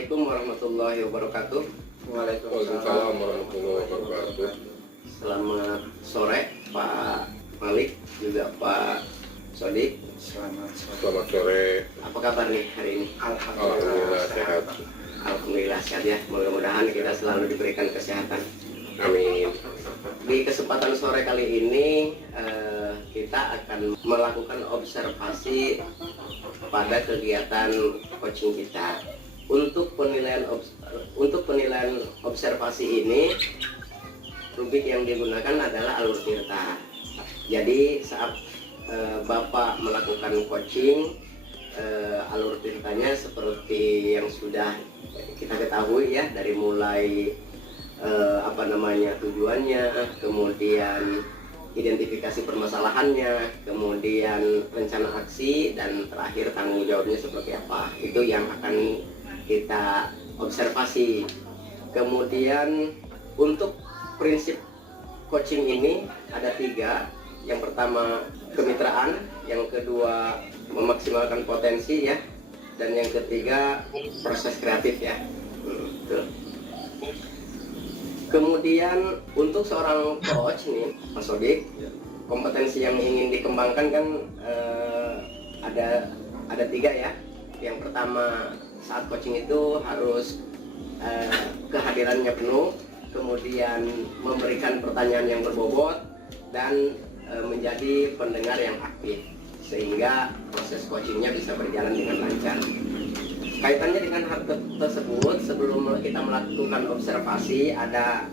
Assalamualaikum warahmatullahi wabarakatuh. Waalaikumsalam warahmatullahi wabarakatuh. Selamat sore Pak Malik, juga Pak Sodik. Selamat Selamat sore. Apa kabar nih hari ini? Alhamdulillah sehat. Alhamdulillah sehat ya. Mudah-mudahan kita selalu diberikan kesehatan. Amin. Di kesempatan sore kali ini kita akan melakukan observasi pada kegiatan coaching kita. Untuk penilaian observasi ini, rubrik yang digunakan adalah alur tirta. Jadi saat Bapak melakukan coaching, alur tirtanya seperti yang sudah kita ketahui ya, dari mulai tujuannya, kemudian identifikasi permasalahannya, kemudian rencana aksi, dan terakhir tanggung jawabnya seperti apa. Itu yang akan kita observasi. Kemudian untuk prinsip coaching ini ada 3. Yang pertama kemitraan, yang kedua memaksimalkan potensi ya, dan yang ketiga proses kreatif ya. Kemudian untuk seorang coach nih, Mas Sodik, kompetensi yang ingin dikembangkan kan ada 3 ya. Yang pertama, saat coaching itu harus kehadirannya penuh, kemudian memberikan pertanyaan yang berbobot, dan menjadi pendengar yang aktif, sehingga proses coachingnya bisa berjalan dengan lancar. Kaitannya dengan hal tersebut, sebelum kita melakukan observasi, ada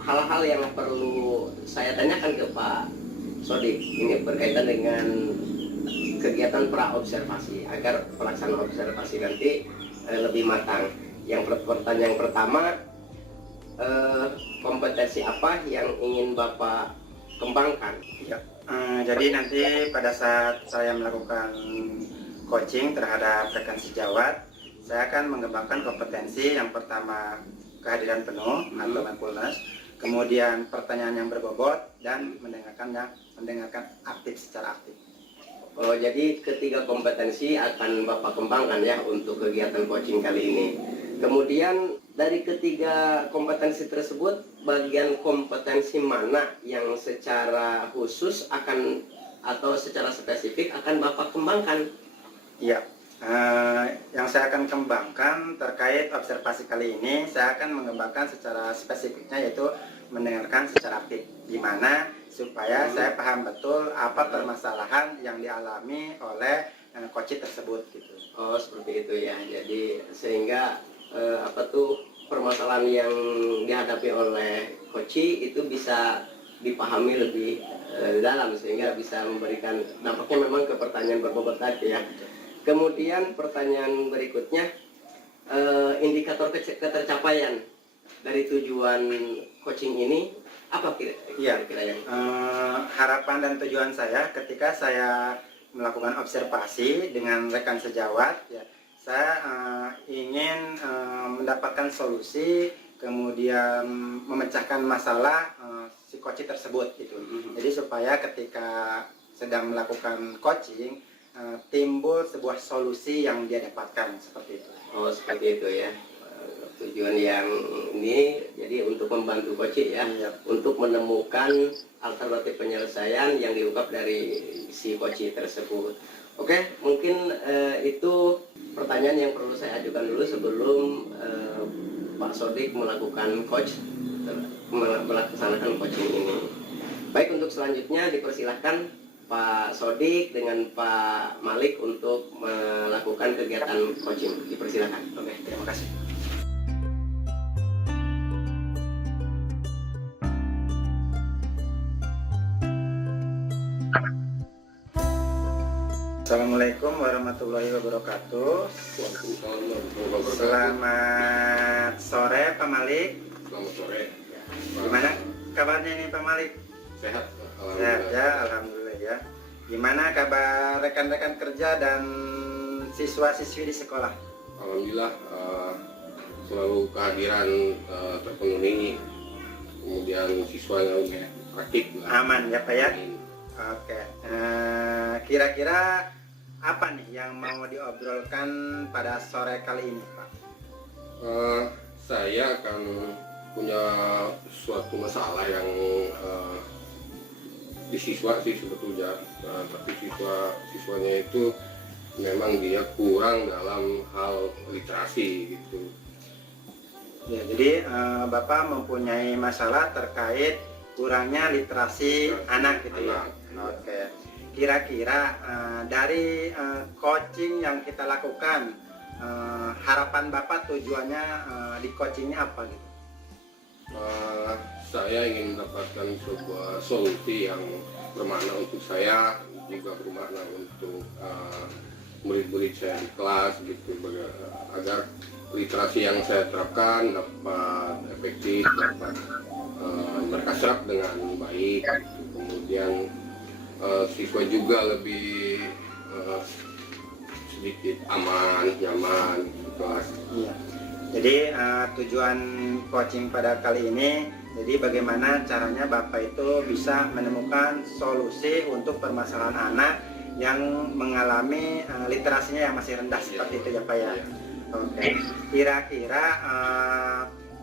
hal-hal yang perlu saya tanyakan ke Pak Sodik. Ini berkaitan dengan kegiatan pra-observasi, agar pelaksanaan observasi nanti lebih matang. Pertanyaan pertama, kompetensi apa yang ingin Bapak kembangkan? Ya. Jadi nanti pada saat saya melakukan coaching terhadap rekan sejawat, saya akan mengembangkan kompetensi yang pertama kehadiran penuh atau mindfulness, kemudian pertanyaan yang berbobot, dan mendengarkan aktif secara aktif. Oh, jadi ketiga kompetensi akan Bapak kembangkan ya untuk kegiatan coaching kali ini. Kemudian dari ketiga kompetensi tersebut, bagian kompetensi mana yang secara khusus akan atau secara spesifik akan Bapak kembangkan? Iya, yang saya akan kembangkan terkait observasi kali ini, saya akan mengembangkan secara spesifiknya, yaitu mendengarkan secara aktif. Gimana supaya saya paham betul apa permasalahan yang dialami oleh coach tersebut gitu. Oh, seperti itu ya. Jadi sehingga permasalahan yang dihadapi oleh coach itu bisa dipahami lebih dalam, sehingga bisa memberikan dampaknya memang ke pertanyaan berbobot tadi ya. Kemudian pertanyaan berikutnya, indikator ketercapaian dari tujuan coaching ini apa kira-kira yang harapan dan tujuan saya ketika saya melakukan observasi dengan rekan sejawat ya, saya ingin mendapatkan solusi, kemudian memecahkan masalah si coach tersebut gitu. Jadi supaya ketika sedang melakukan coaching timbul sebuah solusi yang dia dapatkan, seperti itu. Oh, seperti itu ya. Tujuan yang ini jadi untuk membantu coach ya, untuk menemukan alternatif penyelesaian yang diungkap dari si coach tersebut. Oke, mungkin itu pertanyaan yang perlu saya ajukan dulu sebelum Pak Sodik melakukan melaksanakan coaching ini. Baik, untuk selanjutnya dipersilahkan Pak Sodik dengan Pak Malik untuk melakukan kegiatan coaching. Dipersilakan. Oke, terima kasih. Assalamualaikum warahmatullahi wabarakatuh. Waalaikumsalam warahmatullahi wabarakatuh. Selamat sore Pak Malik. Selamat sore. Gimana kabarnya nih Pak Malik? Sehat. Sehat ya, alhamdulillah ya. Gimana kabar rekan-rekan kerja dan siswa-siswi di sekolah? Alhamdulillah selalu kehadiran terpenuhi, kemudian siswanya aktif. Aman ya Pak ya. Oke. Kira-kira apa nih yang mau diobrolkan pada sore kali ini, Pak? Saya akan punya suatu masalah yang di siswa sih sebetulnya, tapi siswanya itu memang dia kurang dalam hal literasi gitu. Ya, jadi Bapak mempunyai masalah terkait kurangnya literasi anak gitu ya. Oke. Kira-kira dari coaching yang kita lakukan, harapan Bapak tujuannya di coachingnya apa gitu? Saya ingin mendapatkan sebuah solusi yang bermakna untuk saya, juga bermakna untuk murid-murid saya di kelas gitu, agar literasi yang saya terapkan dapat efektif, dapat mereka serap dengan baik gitu. Kemudian siswa juga lebih sedikit aman, nyaman di kelas. Iya. Jadi tujuan coaching pada kali ini, jadi bagaimana caranya Bapak itu bisa menemukan solusi untuk permasalahan anak yang mengalami literasinya yang masih rendah seperti itu ya Pak ya. Oke. Kira-kira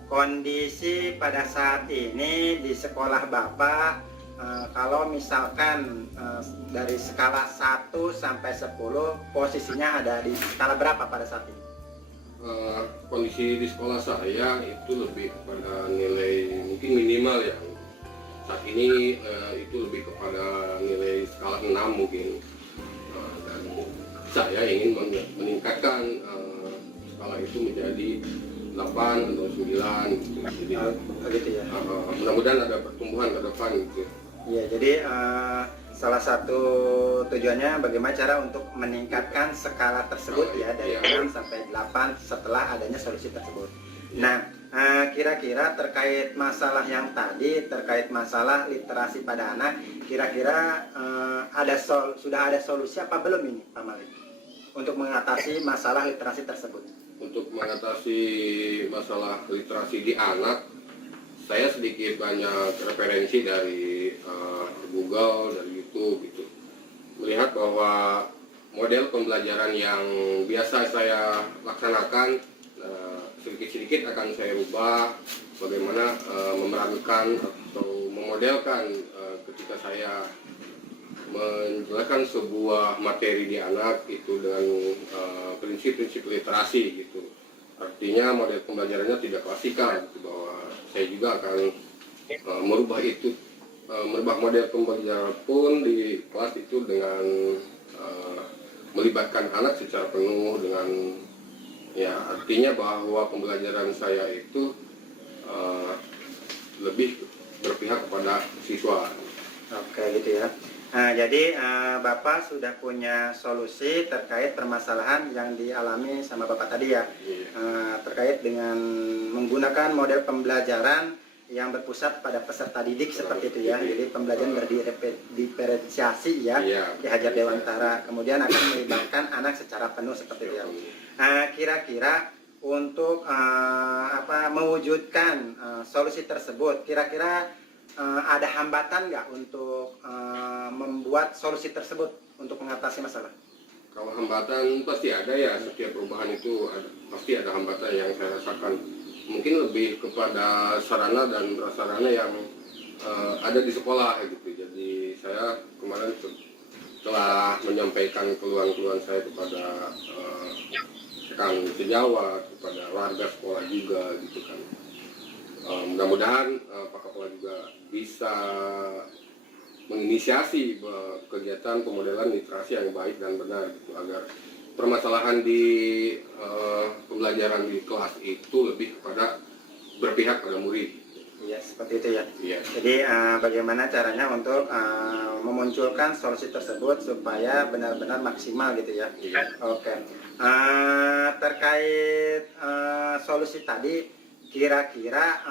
kondisi pada saat ini di sekolah Bapak, kalau misalkan dari skala 1 sampai 10 posisinya ada di skala berapa pada saat ini? Kondisi di sekolah saya itu lebih kepada nilai mungkin minimal ya. Saat ini itu lebih kepada nilai skala 6 mungkin. Dan saya ingin meningkatkan skala itu menjadi 8 atau 9 gitu. Jadi Begitu ya. mudah-mudahan ada pertumbuhan ke depan gitu. Ya, jadi salah satu tujuannya bagaimana cara untuk meningkatkan skala tersebut ya dari 6 sampai 8 setelah adanya solusi tersebut. Nah, kira-kira terkait masalah yang tadi, terkait masalah literasi pada anak, kira-kira sudah ada solusi apa belum ini Pak Malik untuk mengatasi masalah literasi tersebut? Untuk mengatasi masalah literasi di anak, saya sedikit banyak referensi dari Google, dari YouTube gitu. Melihat bahwa model pembelajaran yang biasa saya laksanakan sedikit-sedikit akan saya rubah, bagaimana memerankan atau memodelkan ketika saya menjelaskan sebuah materi di anak itu dengan prinsip-prinsip literasi gitu. Artinya model pembelajarannya tidak klasikal gitu, bahwa saya juga akan merubah itu, merubah model pembelajaran pun di kelas itu dengan melibatkan anak secara penuh, dengan ya artinya bahwa pembelajaran saya itu lebih berpihak kepada siswa. Oke gitu ya. Nah, jadi Bapak sudah punya solusi terkait permasalahan yang dialami sama Bapak tadi ya, terkait dengan menggunakan model pembelajaran yang berpusat pada peserta didik seperti itu ya. Jadi pembelajaran berdiferensiasi ya, Ki Hajar Dewantara. Kemudian akan melibatkan anak secara penuh seperti itu ya. Kira-kira untuk mewujudkan solusi tersebut, kira-kira ada hambatan nggak untuk membuat solusi tersebut untuk mengatasi masalah? Kalau hambatan pasti ada ya, setiap perubahan itu pasti ada hambatan yang saya rasakan. Mungkin lebih kepada sarana dan prasarana yang ada di sekolah gitu. Jadi saya kemarin telah menyampaikan keluhan-keluhan saya kepada rekan sejawat, kepada warga sekolah juga gitu kan. Mudah-mudahan Pak Kepala juga bisa menginisiasi kegiatan pemodelan literasi yang baik dan benar gitu, agar permasalahan di pembelajaran di kelas itu lebih kepada berpihak pada murid. Iya, seperti itu ya. Iya. Jadi bagaimana caranya untuk memunculkan solusi tersebut supaya benar-benar maksimal gitu ya. Iya. Oke. Terkait solusi tadi, kira-kira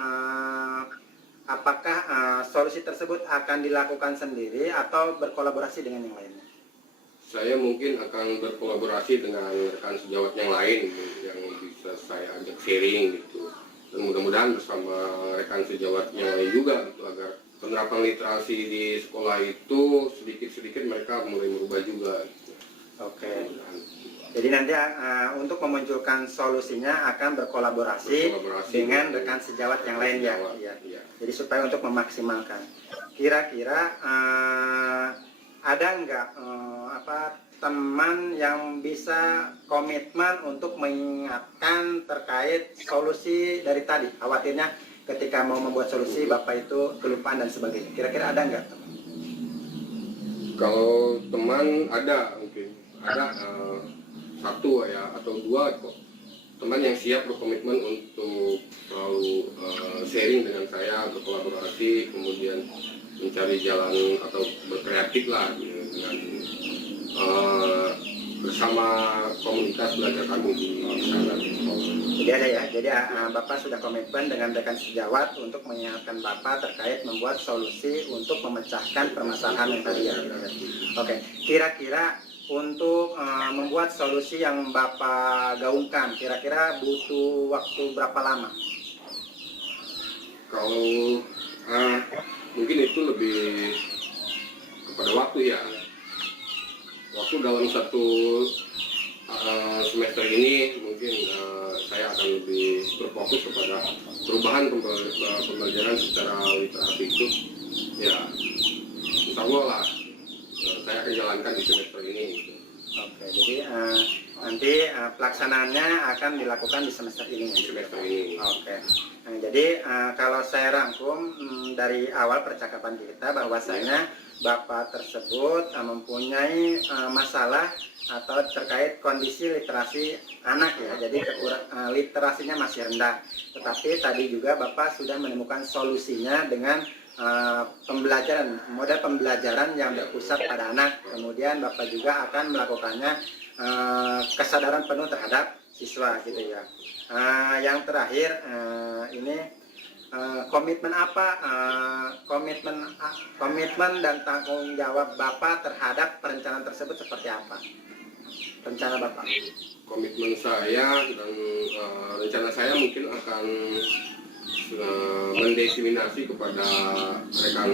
apakah solusi tersebut akan dilakukan sendiri atau berkolaborasi dengan yang lainnya? Saya mungkin akan berkolaborasi dengan rekan sejawat yang lain yang bisa saya ajak sharing gitu. Dan mudah-mudahan bersama rekan sejawat yang lain juga gitu, agar penerapan literasi di sekolah itu sedikit-sedikit mereka mulai merubah juga gitu. Oke. Jadi nanti untuk memunculkan solusinya akan berkolaborasi dengan rekan sejawat yang lain ya. Iya. Jadi supaya untuk memaksimalkan. Kira-kira ada nggak teman yang bisa komitmen untuk mengingatkan terkait solusi dari tadi? Khawatirnya ketika mau membuat solusi Bapak itu kelupaan dan sebagainya. Kira-kira ada nggak? Kalau teman ada mungkin ada satu ya atau dua kok teman yang siap berkomitmen untuk selalu sharing dengan saya, berkolaborasi, kemudian mencari jalan atau berkreatif lah dengan bersama komunitas belajar kami di sana. Jadi ada ya, jadi Bapak sudah komitmen dengan rekan sejawat untuk mengingatkan Bapak terkait membuat solusi untuk memecahkan permasalahan yang tadi ya. Oke, kira-kira untuk membuat solusi yang Bapak gaungkan, kira-kira butuh waktu berapa lama? Kalau mungkin itu lebih kepada waktu ya. Waktu dalam satu semester ini mungkin saya akan lebih berfokus kepada perubahan pembelajaran secara literasi itu ya insya Allah lah saya akan jalankan di semester ini gitu. Oke, jadi nanti pelaksanaannya akan dilakukan di semester ini. Oke, nah, jadi kalau saya rangkum dari awal percakapan kita bahwasanya Bapak tersebut mempunyai masalah atau terkait kondisi literasi anak ya, jadi literasinya masih rendah. Tetapi tadi juga Bapak sudah menemukan solusinya dengan model pembelajaran yang berpusat pada anak. Kemudian Bapak juga akan melakukannya kesadaran penuh terhadap siswa gitu ya. Yang terakhir ini komitmen apa? Komitmen dan tanggung jawab Bapak terhadap perencanaan tersebut seperti apa? Rencana Bapak? Komitmen saya dan rencana saya mungkin akan mendiseminasi kepada rekan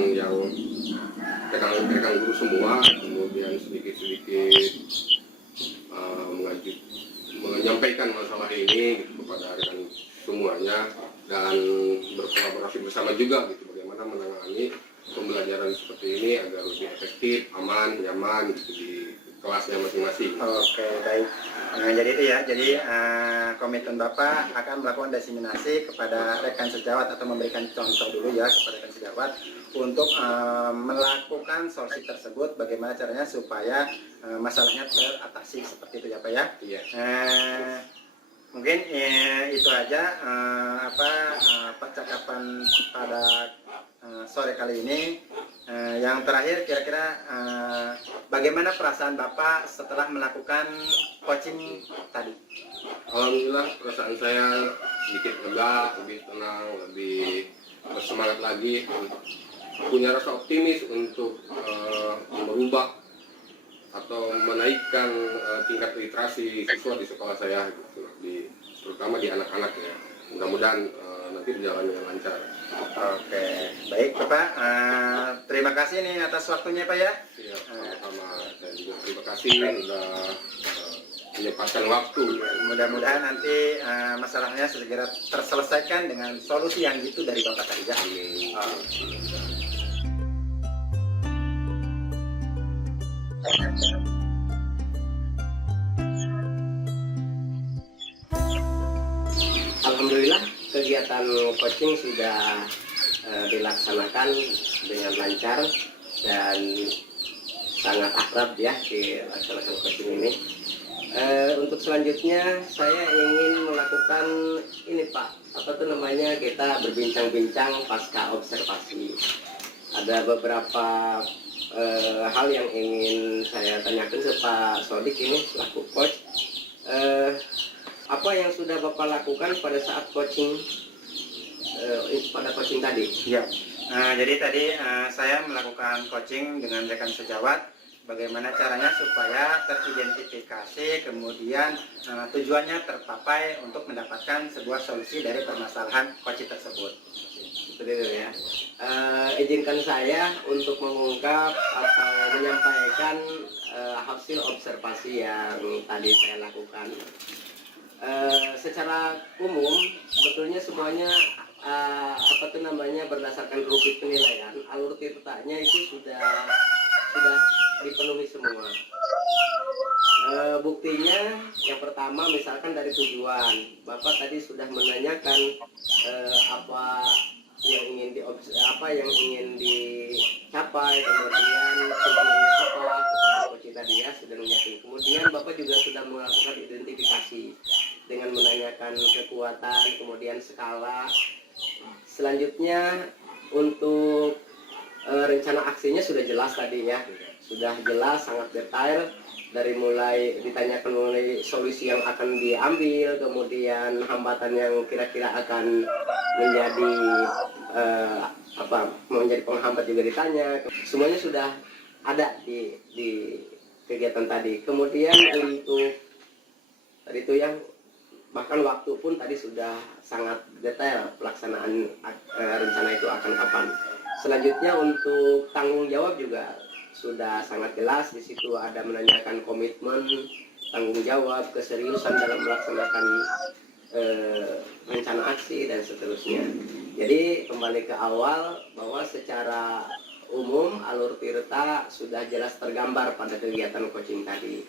guru semua, kemudian sedikit-sedikit menyampaikan masalah ini gitu, kepada rekan semuanya dan berkolaborasi bersama juga gitu bagaimana menangani pembelajaran seperti ini agar lebih efektif, aman, nyaman gitu di kelasnya masing-masing. Oke, baik. Nah, jadi itu ya. Jadi komitmen Bapak akan melakukan diseminasi kepada rekan sejawat atau memberikan contoh dulu ya kepada rekan sejawat untuk melakukan solusi tersebut. Bagaimana caranya supaya masalahnya teratasi seperti itu ya Pak ya. Iya. Mungkin itu aja percakapan pada sore kali ini. Yang terakhir kira-kira bagaimana perasaan Bapak setelah melakukan coaching tadi? Alhamdulillah perasaan saya sedikit lega, lebih tenang, lebih bersemangat lagi, punya rasa optimis untuk merubah atau menaikkan tingkat literasi siswa di sekolah saya gitu, terutama di anak-anak ya. Mudah-mudahan nanti berjalan dengan lancar. Oke, baik Bapak. Terima kasih nih atas waktunya Pak ya. Siap, sama-sama. Dan juga terima kasih sudah menyempatkan waktu. Mudah-mudahan nanti masalahnya segera terselesaikan dengan solusi yang gitu dari Bapak tadi ya. Alhamdulillah kegiatan coaching sudah dilaksanakan dengan lancar dan sangat akrab ya dilaksanakan coaching ini. Untuk selanjutnya saya ingin melakukan ini Pak, apa tuh namanya, kita berbincang-bincang pasca observasi. Ada beberapa hal yang ingin saya tanyakan ke Pak Sodik ini selaku coach. Apa yang sudah Bapak lakukan pada saat coaching tadi? Ya. Jadi tadi saya melakukan coaching dengan rekan sejawat. Bagaimana caranya supaya teridentifikasi, kemudian tujuannya tercapai untuk mendapatkan sebuah solusi dari permasalahan coaching tersebut. seperti itu ya. Izinkan saya untuk mengungkap atau menyampaikan hasil observasi yang tadi saya lakukan. Secara umum sebetulnya semuanya berdasarkan rubrik penilaian, alur tirtanya itu sudah dipenuhi semua. Buktinya yang pertama misalkan dari tujuan, Bapak tadi sudah menanyakan apa yang ingin dicapai, kemudian tujuannya apa, Coach tadi ya sudah menyampaikan. Kemudian Bapak juga sudah melakukan identifikasi dengan menanyakan kekuatan, kemudian skala. Selanjutnya untuk rencana aksinya sudah jelas tadi ya, sudah jelas, sangat detail, dari mulai ditanyakan mulai solusi yang akan diambil, kemudian hambatan yang kira-kira akan menjadi menjadi penghambat juga ditanya. Semuanya sudah ada di kegiatan tadi. Kemudian untuk tadi itu yang bahkan waktu pun tadi sudah sangat detail pelaksanaan rencana itu akan kapan. Selanjutnya untuk tanggung jawab juga sudah sangat jelas. Di situ ada menanyakan komitmen, tanggung jawab, keseriusan dalam melaksanakan rencana aksi dan seterusnya. Jadi kembali ke awal bahwa secara umum alur tirta sudah jelas tergambar pada kegiatan coaching tadi.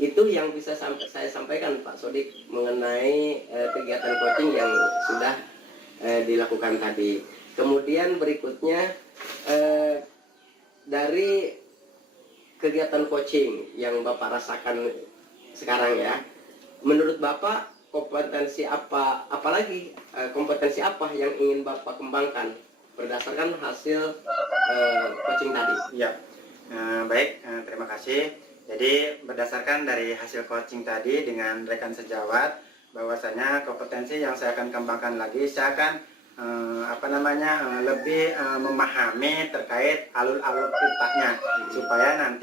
Itu yang bisa saya sampaikan Pak Sodik mengenai kegiatan coaching yang sudah dilakukan tadi. Kemudian berikutnya dari kegiatan coaching yang Bapak rasakan sekarang ya, menurut Bapak kompetensi kompetensi apa yang ingin Bapak kembangkan berdasarkan hasil coaching tadi? Ya, baik, terima kasih. Jadi berdasarkan dari hasil coaching tadi dengan rekan sejawat, bahwasanya kompetensi yang saya akan kembangkan lagi, saya akan lebih memahami terkait alur-alur tirtanya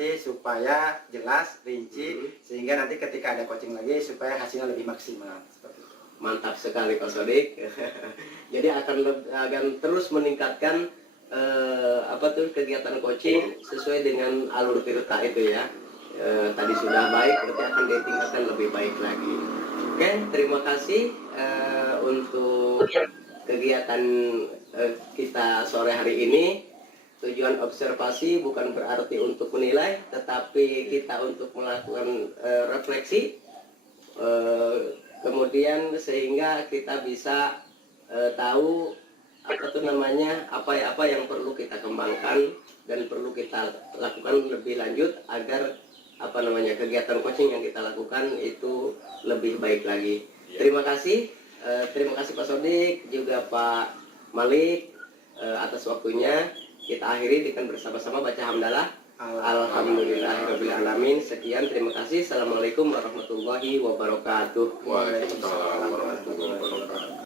supaya jelas, rinci, sehingga nanti ketika ada coaching lagi supaya hasilnya lebih maksimal. Mantap sekali Pak Sodik. Jadi akan terus meningkatkan kegiatan coaching sesuai dengan alur tirta itu ya. Tadi sudah baik, berarti akan ditingkatkan lebih baik lagi. Oke, terima kasih untuk kegiatan kita sore hari ini. Tujuan observasi bukan berarti untuk menilai, tetapi kita untuk melakukan refleksi, kemudian sehingga kita bisa tahu apa yang perlu kita kembangkan dan perlu kita lakukan lebih lanjut agar kegiatan coaching yang kita lakukan itu lebih baik lagi. Terima kasih Pak Sodik, juga Pak Malik atas waktunya. Kita akhiri dengan bersama-sama baca hamdalah. Alhamdulillahirrahmanirrahim. Sekian, terima kasih. Assalamualaikum warahmatullahi wabarakatuh. Waalaikumsalam warahmatullahi wabarakatuh.